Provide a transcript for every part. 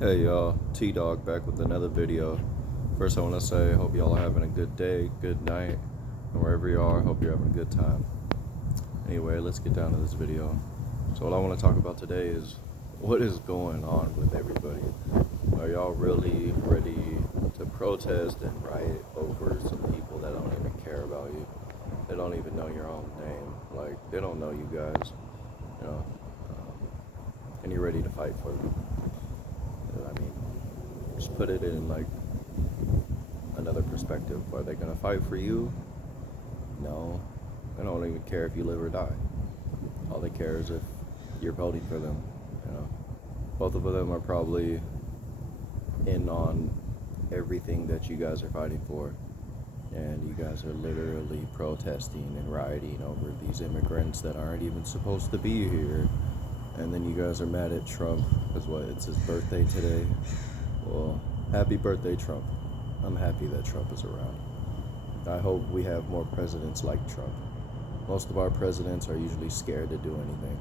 Hey y'all, T-Dog back with another video. First I want to say, hope y'all are having a good day, good night, and wherever you are, hope you're having a good time. Anyway, let's get down to this video. So what I want to talk about today is what is going on with everybody. Are y'all really ready to protest and riot over some people that don't even care about you? They don't even know your own name. Like, they don't know you guys, you know, and you're ready to fight for them. I mean, just put it in like another perspective. Are they gonna fight for you? No. They don't even care if you live or die. All they care is if you're voting for them. You know, both of them are probably in on everything that you guys are fighting for, and you guys are literally protesting and rioting over these immigrants that aren't even supposed to be here. And then you guys are mad at Trump because what? It's his birthday today. Well, happy birthday, Trump. I'm happy that Trump is around. I hope we have more presidents like Trump. Most of our presidents are usually scared to do anything.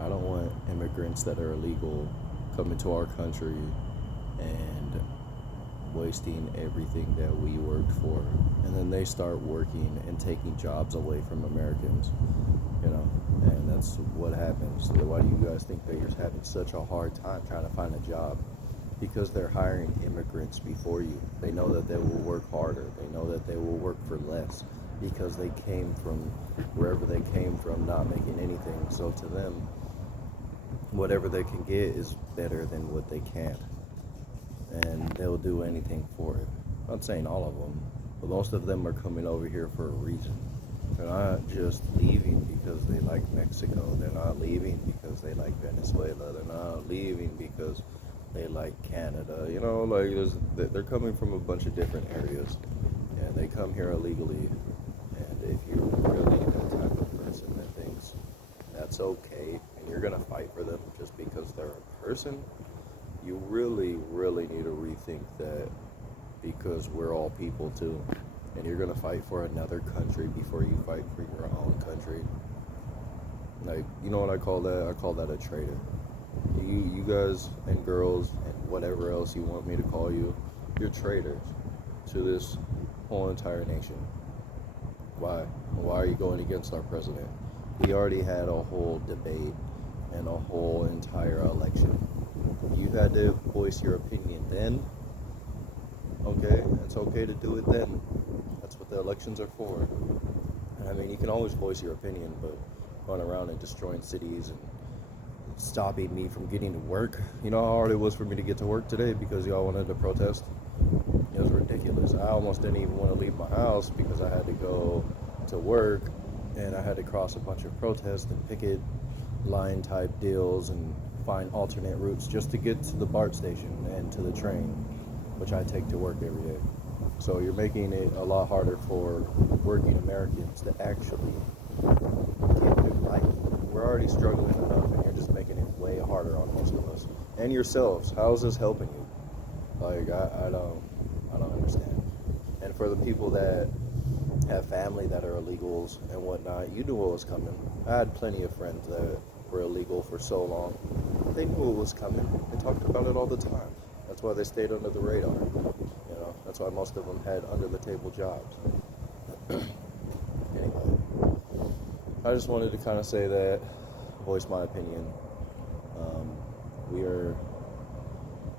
I don't want immigrants that are illegal coming to our country and wasting everything that we worked for. And then they start working and taking jobs away from Americans, you know, and that's what happens. Why do you guys think that you're having such a hard time trying to find a job? Because they're hiring immigrants before you. They know that they will work harder. They know that they will work for less because they came from wherever they came from, not making anything. So to them, whatever they can get is better than what they can't. And they'll do anything for it. I'm not saying all of them, but most of them are coming over here for a reason. They're not just leaving because they like Mexico. They're not leaving because they like Venezuela. They're not leaving because they like Canada. You know, like they're coming from a bunch of different areas, and they come here illegally. And if you're really that type of person that thinks that's okay, and you're gonna fight for them just because they're a person, you really, really need to rethink that, because we're all people too. And you're gonna fight for another country before you fight for your own country. Like, you know what I call that? I call that a traitor. You guys and girls and whatever else you want me to call you, you're traitors to this whole entire nation. Why? Why are you going against our president? We already had a whole debate and a whole entire election. You had to voice your opinion then. Okay, it's okay to do it then. That's what the elections are for. I mean, you can always voice your opinion, but going around and destroying cities and stopping me from getting to work. You know how hard it was for me to get to work today because y'all wanted to protest? It was ridiculous. I almost didn't even want to leave my house because I had to go to work and I had to cross a bunch of protests and picket line type deals and find alternate routes just to get to the BART station and to the train, which I take to work every day. So you're making it a lot harder for working Americans to actually get good life. We're already struggling enough, and you're just making it way harder on most of us and yourselves. How is this helping you? Like, I don't understand. And for the people that have family that are illegals and whatnot, you knew what was coming. I had plenty of friends that were illegal for so long. They knew it was coming. They talked about it all the time. That's why they stayed under the radar. You know, that's why most of them had under the table jobs. Anyway, I just wanted to kind of say that, voice my opinion. We are,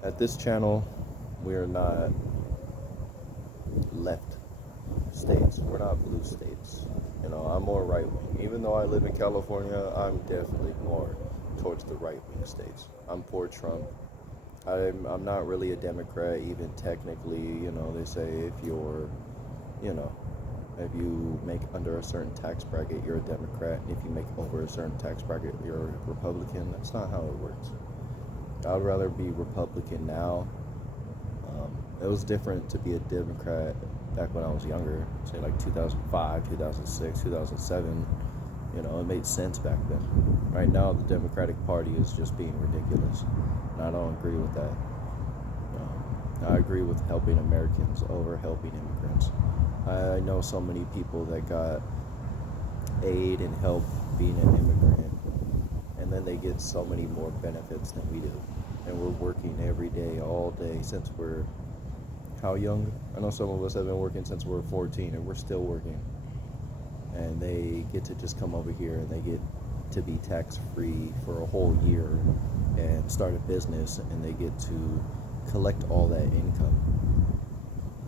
at this channel, we are not left states. We're not blue states. You know, I'm more right wing. Even though I live in California, I'm definitely more towards the right wing states. I'm for Trump. I'm not really a Democrat, even technically. You know, they say if you're, you know, if you make under a certain tax bracket, you're a Democrat. If you make over a certain tax bracket, you're a Republican. That's not how it works. I'd rather be Republican now. It was different to be a Democrat back when I was younger, say like 2005, 2006, 2007. You know, it made sense back then. Right now, the Democratic Party is just being ridiculous, and I don't agree with that. I agree with helping Americans over helping immigrants. I know so many people that got aid and help being an immigrant, and then they get so many more benefits than we do. and we're working every day, all day, since we're how young? I know some of us have been working since we're 14, and we're still working. And they get to just come over here and they get to be tax free for a whole year and start a business, and they get to collect all that income,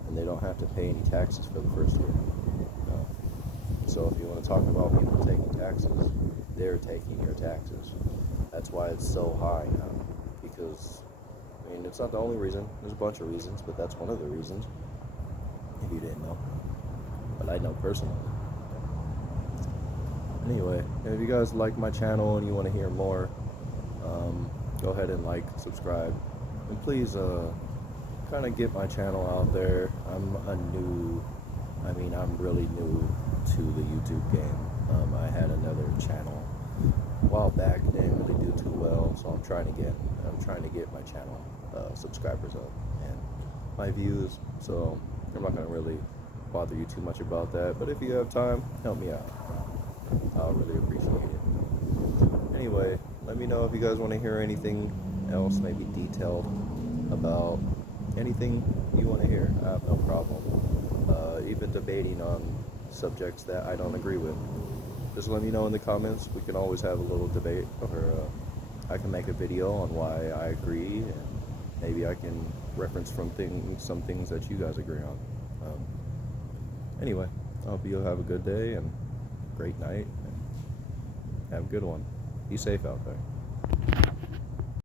and they don't have to pay any taxes for the first year. No. So if you want to talk about people taking taxes, they're taking your taxes. That's why it's so high now, because I mean, it's not the only reason. There's a bunch of reasons, but that's one of the reasons, if you didn't know. But I know personally. Anyway, if you guys like my channel and you want to hear more, go ahead and like, subscribe, and please kind of get my channel out there. I'm really new to the YouTube game. I had another channel a while back, didn't really do too well, so I'm trying to get my channel subscribers up and my views. So I'm not gonna really bother you too much about that. But if you have time, help me out. I'll really appreciate it. Anyway, let me know if you guys want to hear anything else, maybe detailed about anything you want to hear. I have no problem. Even debating on subjects that I don't agree with. Just let me know in the comments. We can always have a little debate, or I can make a video on why I agree, and maybe I can reference from some things that you guys agree on. Anyway, I hope you have a good day and great night, and have a good one. Be safe out there.